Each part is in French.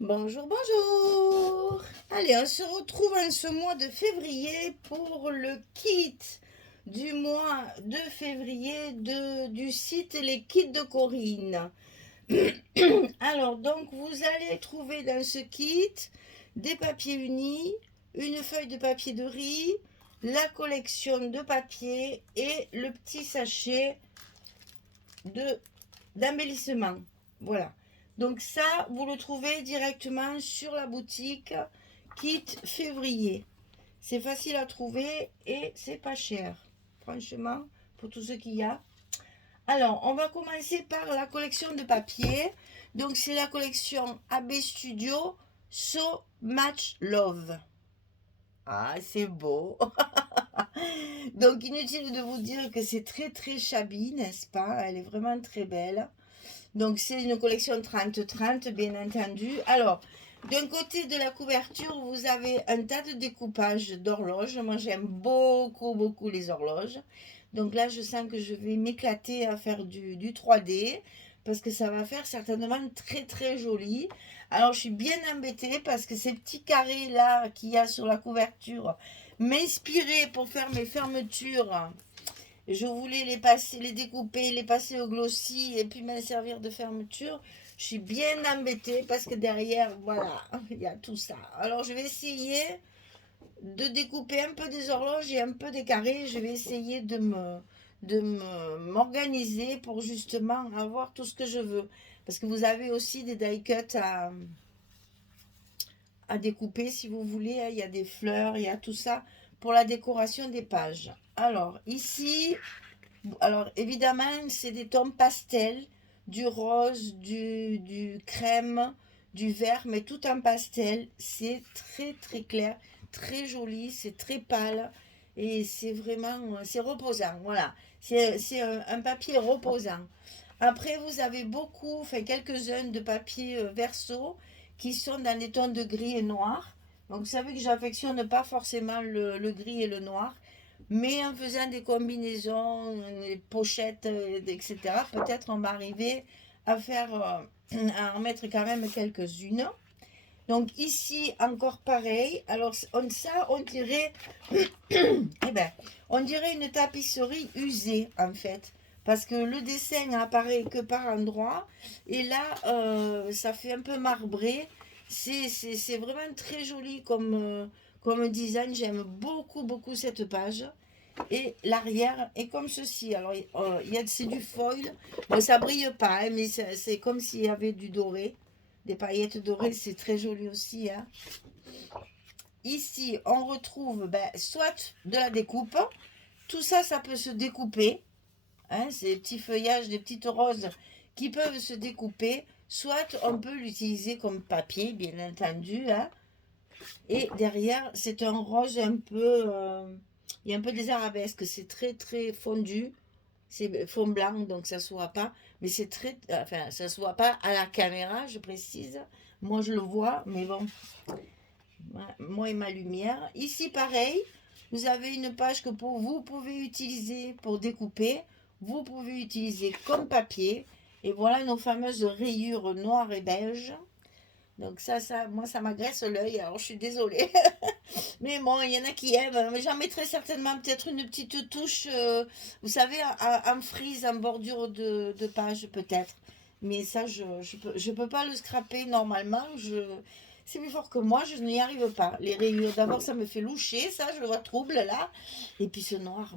Bonjour, bonjour. Allez, on se retrouve en ce mois de février pour le kit du mois de février du site Les Kits de Corinne. Alors, donc, vous allez trouver dans ce kit des papiers unis, une feuille de papier de riz, la collection de papier et le petit sachet de d'embellissement. Voilà. Donc ça, vous le trouvez directement sur la boutique Kit Février. C'est facile à trouver et c'est pas cher. Franchement, pour tout ce qu'il y a. Alors, on va commencer par la collection de papier. Donc, c'est la collection AB Studio So Match Love. Ah, c'est beau. Donc, inutile de vous dire que c'est très très shabby, n'est-ce pas? Elle est vraiment très belle. Donc, c'est une collection 30-30, bien entendu. Alors, d'un côté de la couverture, vous avez un tas de découpages d'horloges. Moi, j'aime beaucoup, beaucoup les horloges. Donc là, je sens que je vais m'éclater à faire du 3D parce que ça va faire certainement très, très joli. Alors, je suis bien embêtée parce que ces petits carrés-là qu'il y a sur la couverture m'inspiraient pour faire mes fermetures. Je voulais les passer, les découper, les passer au glossy et puis m'en servir de fermeture. Je suis bien embêtée parce que derrière, voilà, il y a tout ça. Alors je vais essayer de découper un peu des horloges et un peu des carrés. Je vais essayer m'organiser pour justement avoir tout ce que je veux. Parce que vous avez aussi des die cuts à découper si vous voulez. Il y a des fleurs, il y a tout ça pour la décoration des pages. Alors ici, alors évidemment, c'est des tons pastels, du rose, du crème, du vert, mais tout en pastel. C'est très très clair, très joli, c'est très pâle et c'est vraiment, c'est reposant. Voilà, c'est un papier reposant. Après, vous avez beaucoup, enfin quelques-uns de papiers verso qui sont dans les tons de gris et noir. Donc, vous savez que j'affectionne pas forcément le gris et le noir. Mais en faisant des combinaisons, des pochettes, etc., peut-être on va arriver à faire, à en mettre quand même quelques-unes. Donc ici, encore pareil. Alors ça, on dirait, eh ben, on dirait une tapisserie usée en fait. Parce que le dessin apparaît que par endroits. Et là, ça fait un peu marbré. C'est vraiment très joli comme design. J'aime beaucoup, beaucoup cette page. Et l'arrière est comme ceci. Alors, c'est du foil. Bon, ça brille pas, hein, mais c'est comme s'il y avait du doré. Des paillettes dorées, c'est très joli aussi, hein. Ici, on retrouve soit de la découpe. Tout ça, ça peut se découper. Hein, ces petits feuillages, des petites roses qui peuvent se découper. Soit on peut l'utiliser comme papier, bien entendu, hein. Et derrière, c'est un rose un peu... il y a un peu des arabesques. C'est très, très fondu. C'est fond blanc, donc ça ne se voit pas. Mais c'est très... Enfin, ça ne se voit pas à la caméra, je précise. Moi, je le vois, mais bon, moi et ma lumière. Ici, pareil, vous avez une page que vous pouvez utiliser pour découper. Vous pouvez utiliser comme papier. Et voilà nos fameuses rayures noires et beige. Donc moi, ça m'agresse l'œil, alors je suis désolée. Mais bon, il y en a qui aiment. Mais j'en mettrai certainement peut-être une petite touche, vous savez, en frise, en bordure de page peut-être. Mais ça, je peux pas le scraper normalement. C'est plus fort que moi, je n'y arrive pas. Les rayures, d'abord, ça me fait loucher, ça, je le vois trouble là. Et puis ce noir,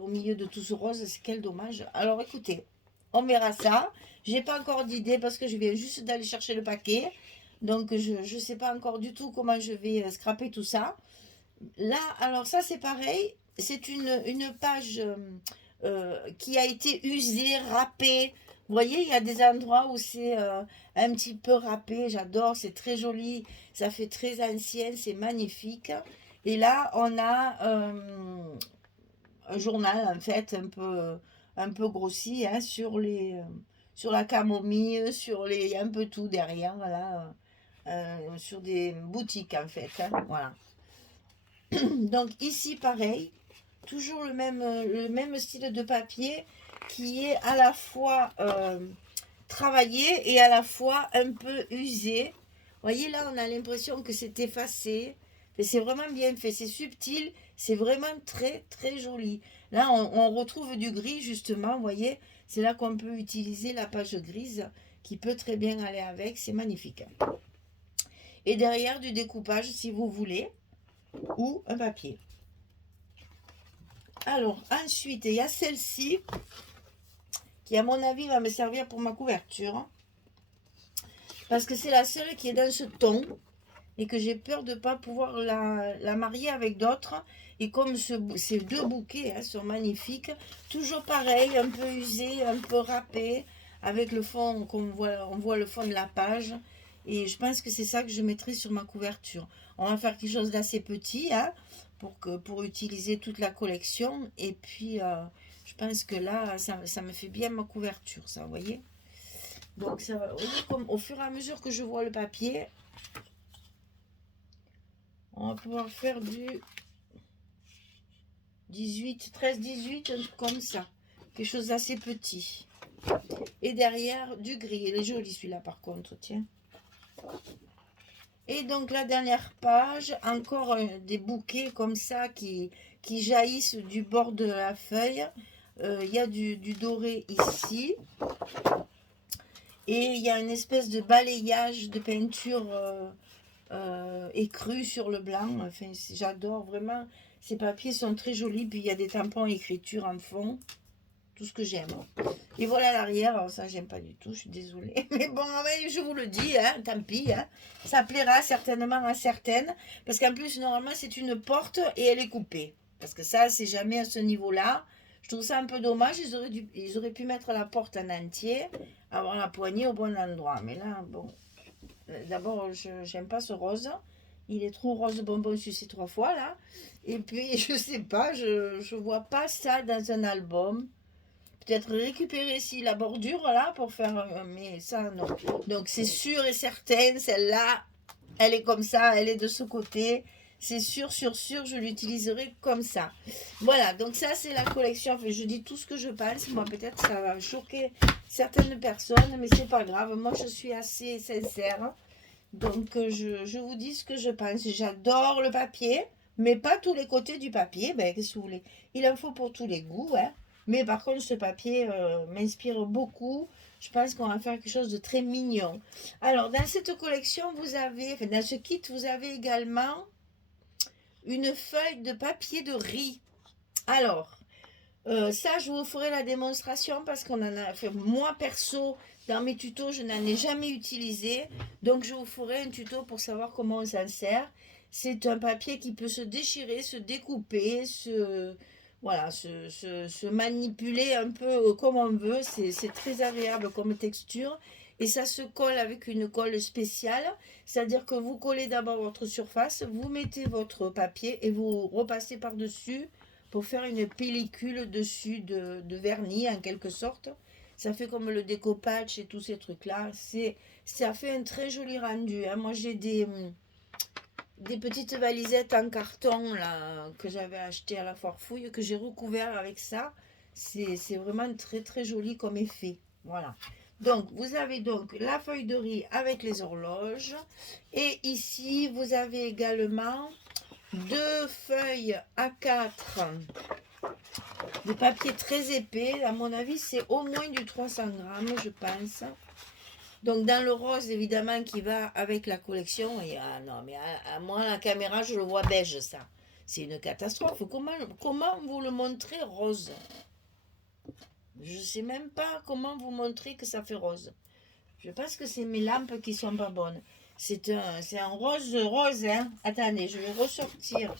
au milieu de tout ce rose, c'est quel dommage. Alors écoutez, on verra ça. J'ai pas encore d'idée parce que je viens juste d'aller chercher le paquet. Donc je ne sais pas encore du tout comment je vais scraper tout ça. Là, alors ça c'est pareil, c'est une page qui a été usée, râpée. Vous voyez, il y a des endroits où c'est un petit peu râpé, j'adore, c'est très joli, ça fait très ancien, c'est magnifique. Et là, on a un journal en fait un peu grossi hein, sur la camomille, il y a un peu tout derrière, là, sur des boutiques en fait, hein, voilà. Donc ici, pareil, toujours le même style de papier qui est à la fois travaillé et à la fois un peu usé. Voyez là, on a l'impression que c'est effacé. Mais c'est vraiment bien fait, c'est subtil, c'est vraiment très très joli. Là, on retrouve du gris justement, vous voyez. C'est là qu'on peut utiliser la page grise qui peut très bien aller avec, c'est magnifique. Et derrière du découpage si vous voulez, ou un papier. Alors ensuite, il y a celle-ci qui à mon avis va me servir pour ma couverture. Parce que c'est la seule qui est dans ce ton et que j'ai peur de ne pas pouvoir la marier avec d'autres. Et comme ces deux bouquets hein, sont magnifiques, toujours pareil, un peu usé, un peu râpé, avec le fond, on voit le fond de la page. Et je pense que c'est ça que je mettrai sur ma couverture. On va faire quelque chose d'assez petit hein, pour utiliser toute la collection. Et puis, je pense que là, ça me fait bien ma couverture, ça, vous voyez. Donc, ça va, au fur et à mesure que je vois le papier, on va pouvoir faire du 18, 13, 18, un truc comme ça. Quelque chose d'assez petit. Et derrière, du gris. Il est joli celui-là par contre, tiens. Et donc la dernière page, encore des bouquets comme ça qui jaillissent du bord de la feuille. Il y a du doré ici. Et il y a une espèce de balayage de peinture écru sur le blanc. Enfin, j'adore vraiment. Ces papiers sont très jolis. Puis il y a des tampons écriture en fond. Tout ce que j'aime. Et voilà l'arrière. Alors ça, j'aime pas du tout. Je suis désolée. Mais bon, je vous le dis. Hein, tant pis. Hein. Ça plaira certainement à certaines. Parce qu'en plus, normalement, c'est une porte et elle est coupée. Parce que ça, c'est jamais à ce niveau-là. Je trouve ça un peu dommage. Ils auraient pu mettre la porte en entier. Avoir la poignée au bon endroit. Mais là, bon. D'abord, je n'aime pas ce rose. Il est trop rose bonbon sucé 3 fois, là. Et puis, je sais pas, je vois pas ça dans un album. Peut-être récupérer ici la bordure, là, pour faire... Mais ça, non. Donc, c'est sûr et certain, celle-là, elle est comme ça, elle est de ce côté. C'est sûr, je l'utiliserai comme ça. Voilà, donc ça, c'est la collection. Enfin, je dis tout ce que je pense. Moi, peut-être ça va choquer certaines personnes, mais c'est pas grave. Moi, je suis assez sincère. Donc, je vous dis ce que je pense. J'adore le papier, mais pas tous les côtés du papier. Ben, qu'est-ce que vous voulez? Il en faut pour tous les goûts, hein. Mais par contre, ce papier m'inspire beaucoup. Je pense qu'on va faire quelque chose de très mignon. Alors, dans cette collection, vous avez, enfin, dans ce kit, vous avez également une feuille de papier de riz. Alors, ça, je vous ferai la démonstration parce qu'on en a fait, moi perso, dans mes tutos, je n'en ai jamais utilisé. Donc, je vous ferai un tuto pour savoir comment on s'en sert. C'est un papier qui peut se déchirer, se découper, voilà, se manipuler un peu comme on veut. C'est très agréable comme texture. Et ça se colle avec une colle spéciale. C'est-à-dire que vous collez d'abord votre surface, vous mettez votre papier et vous repassez par-dessus pour faire une pellicule dessus de vernis en quelque sorte. Ça fait comme le découpage et tous ces trucs-là. Ça fait un très joli rendu. Hein. Moi, j'ai des petites valisettes en carton là, que j'avais acheté à la foire fouille, que j'ai recouvert avec ça. C'est vraiment très très joli comme effet. Voilà. Donc, vous avez donc la feuille de riz avec les horloges. Et ici, vous avez également 2 feuilles A4 de papier très épais. À mon avis, c'est au moins du 300 grammes, je pense. Donc, dans le rose, évidemment, qui va avec la collection. Et non, mais à moi, la caméra, je le vois beige, ça. C'est une catastrophe. Comment vous le montrez rose? Je ne sais même pas comment vous montrer que ça fait rose. Je pense que c'est mes lampes qui sont pas bonnes. C'est un rose, hein. Attendez, je vais ressortir.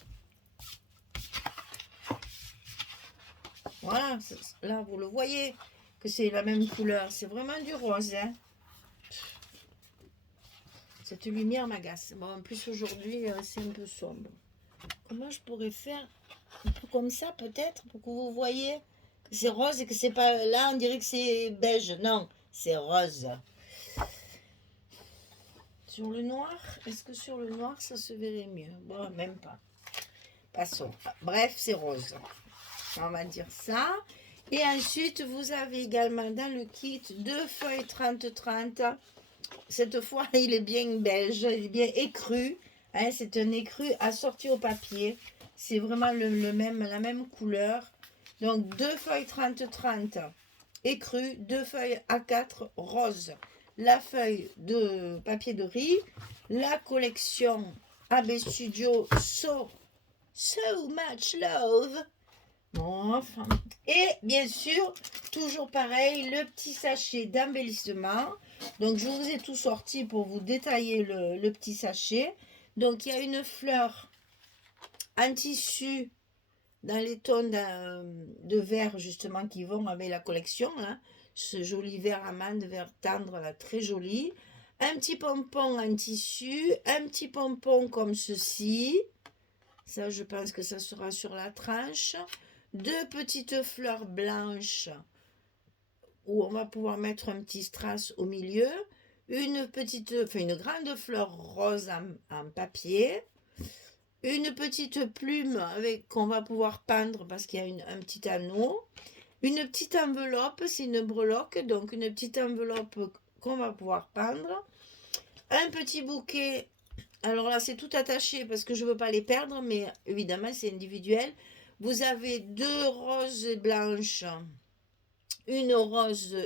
Voilà, là, vous le voyez que c'est la même couleur. C'est vraiment du rose, hein. Cette lumière m'agace. Bon, en plus, aujourd'hui, c'est un peu sombre. Comment je pourrais faire un peu comme ça, peut-être, pour que vous voyez que c'est rose et que c'est pas... Là, on dirait que c'est beige. Non, c'est rose. Sur le noir, est-ce que sur le noir, ça se verrait mieux? Bon, même pas. Passons. Bref, c'est rose. On va dire ça. Et ensuite, vous avez également dans le kit 2 feuilles 30-30 Cette fois, il est bien beige, il est bien écru. Hein, c'est un écru assorti au papier. C'est vraiment la même couleur. Donc, deux feuilles 30-30 écru, deux feuilles A4 rose. La feuille de papier de riz, la collection AB Studio So Much Love. Bon, enfin. Et bien sûr, toujours pareil, le petit sachet d'embellissement. Donc, je vous ai tout sorti pour vous détailler le petit sachet. Donc, il y a une fleur en tissu dans les tons de vert, justement, qui vont avec la collection. Là. Ce joli vert amande, vert tendre, là, très joli. Un petit pompon en tissu. Un petit pompon comme ceci. Ça, je pense que ça sera sur la tranche. Deux petites fleurs blanches où on va pouvoir mettre un petit strass au milieu. Une grande fleur rose en papier. Une petite plume qu'on va pouvoir peindre parce qu'il y a un petit anneau. Une petite enveloppe, c'est une breloque, donc une petite enveloppe qu'on va pouvoir peindre. Un petit bouquet. Alors là, c'est tout attaché parce que je ne veux pas les perdre, mais évidemment, c'est individuel. Vous avez deux roses blanches, une rose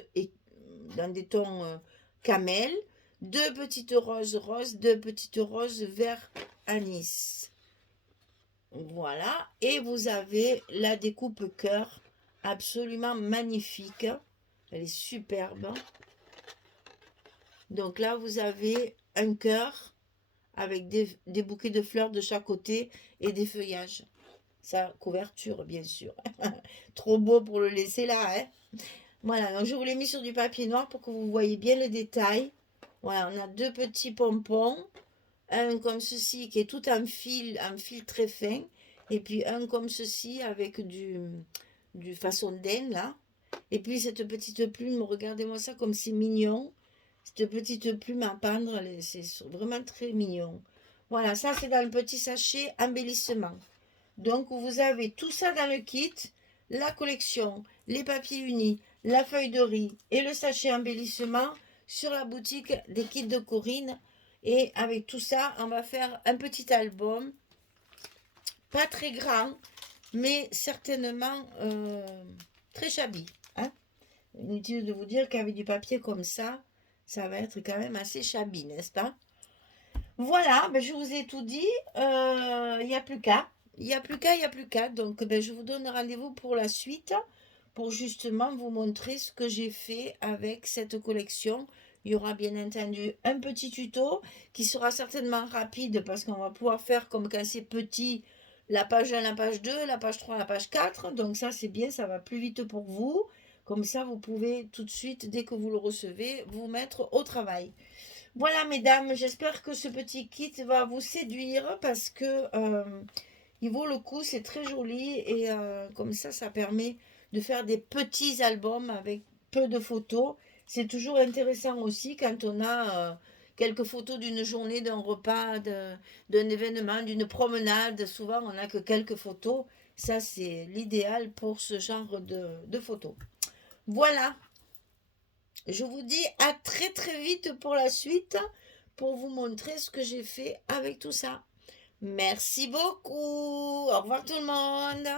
dans des tons camel, deux petites roses roses, deux petites roses vert anis. Voilà, et vous avez la découpe cœur, absolument magnifique. Elle est superbe. Donc là, vous avez un cœur avec des bouquets de fleurs de chaque côté et des feuillages. Sa couverture, bien sûr. Trop beau pour le laisser là. Hein. Voilà, donc je vous l'ai mis sur du papier noir pour que vous voyez bien le détail. Voilà, on a deux petits pompons. Un comme ceci qui est tout en fil très fin. Et puis un comme ceci avec du façon d'aine là. Et puis cette petite plume, regardez-moi ça comme c'est mignon. Cette petite plume à peindre, c'est vraiment très mignon. Voilà, ça c'est dans le petit sachet embellissement. Donc vous avez tout ça dans le kit, la collection, les papiers unis, la feuille de riz et le sachet embellissement sur la boutique des kits de Corinne. Et avec tout ça, on va faire un petit album, pas très grand, mais certainement très shabby. Hein. Inutile de vous dire qu'avec du papier comme ça va être quand même assez shabby, n'est-ce pas? Voilà, ben je vous ai tout dit. Il n'y a plus qu'à. Il n'y a plus qu'à, il n'y a plus qu'à. Donc, ben, je vous donne rendez-vous pour la suite, pour justement vous montrer ce que j'ai fait avec cette collection. Il y aura bien entendu un petit tuto qui sera certainement rapide parce qu'on va pouvoir faire comme quand c'est petit, la page 1, la page 2, la page 3, la page 4. Donc ça, c'est bien, ça va plus vite pour vous. Comme ça, vous pouvez tout de suite, dès que vous le recevez, vous mettre au travail. Voilà, mesdames, j'espère que ce petit kit va vous séduire parce que il vaut le coup, c'est très joli et comme ça permet de faire des petits albums avec peu de photos. C'est toujours intéressant aussi quand on a quelques photos d'une journée, d'un repas, d'un événement, d'une promenade. Souvent, on n'a que quelques photos. Ça, c'est l'idéal pour ce genre de photos. Voilà, je vous dis à très très vite pour la suite, pour vous montrer ce que j'ai fait avec tout ça. Merci beaucoup. Au revoir tout le monde.